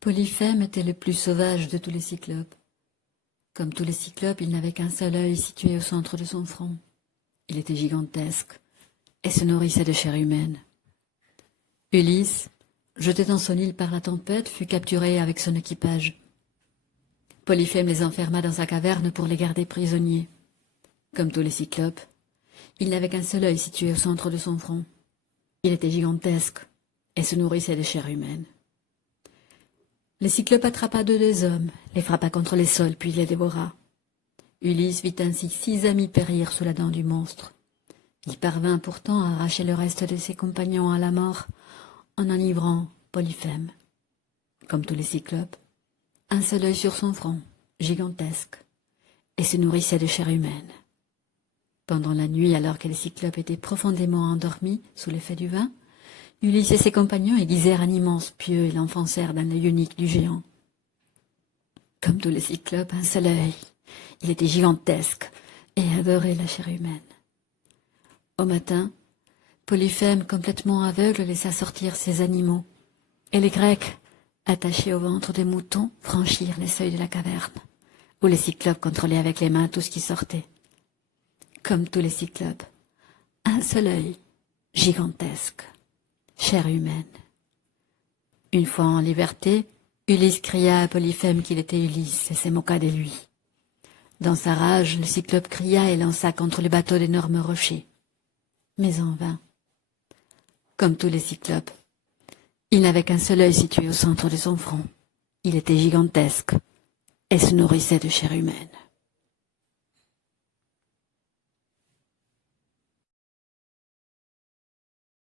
Polyphème était le plus sauvage de tous les cyclopes. Comme tous les cyclopes, il n'avait qu'un seul œil situé au centre de son front. Il était gigantesque et se nourrissait de chair humaine. Ulysse, jeté dans son île par la tempête, fut capturé avec son équipage. Polyphème les enferma dans sa caverne pour les garder prisonniers. Comme tous les cyclopes, il n'avait qu'un seul œil situé au centre de son front. Il était gigantesque et se nourrissait de chair humaine. Le cyclope attrapa deux des hommes, les frappa contre les sols, puis les dévora. Ulysse vit ainsi 6 amis périr sous la dent du monstre. Il parvint pourtant à arracher le reste de ses compagnons à la mort en enivrant Polyphème. Comme tous les cyclopes, un seul œil sur son front, gigantesque, et se nourrissait de chair humaine. Pendant la nuit, alors que les cyclopes étaient profondément endormis sous l'effet du vin, Ulysse et ses compagnons aiguisèrent un immense pieu et l'enfoncèrent dans l'œil unique du géant. Comme tous les cyclopes, un seul œil. Il était gigantesque et adorait la chair humaine. Au matin, Polyphème, complètement aveugle, laissa sortir ses animaux, et les Grecs, attachés au ventre des moutons, franchirent les seuils de la caverne, où les cyclopes contrôlaient avec les mains tout ce qui sortait. Comme tous les cyclopes, un seul œil, gigantesque, chair humaine. Une fois en liberté, Ulysse cria à Polyphème qu'il était Ulysse et se moqua de lui. Dans sa rage, le cyclope cria et lança contre le bateau d'énormes rochers. Mais en vain. Comme tous les cyclopes, il n'avait qu'un seul œil situé au centre de son front. Il était gigantesque et se nourrissait de chair humaine.